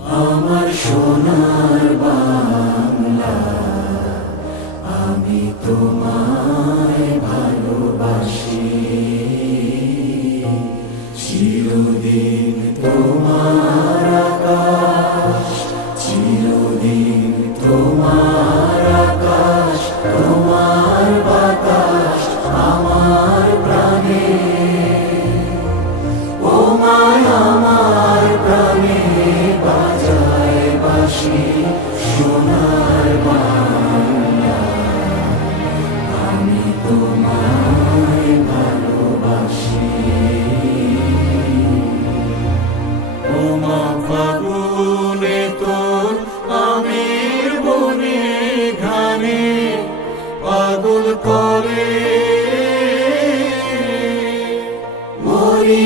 আমার সোনার বাংলা, আমি তোমায় ভালোবাসি। চিরদিন তোমার আকাশ, চিরদিন তোমার আকাশ, তোমার বাতাস আমার প্রাণে। ও মায় আমার প্রাণে বাজায় বাঁশি সোনার বাংলা, আমি তোমায় ভালোবাসি। ও মা ফাগুনে তোর আমের বনে ঘানে পাগল করে মরি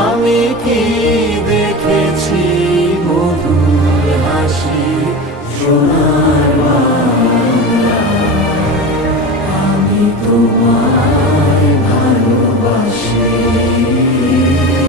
আমি কি দেখেছি মধুর হাসি সোনা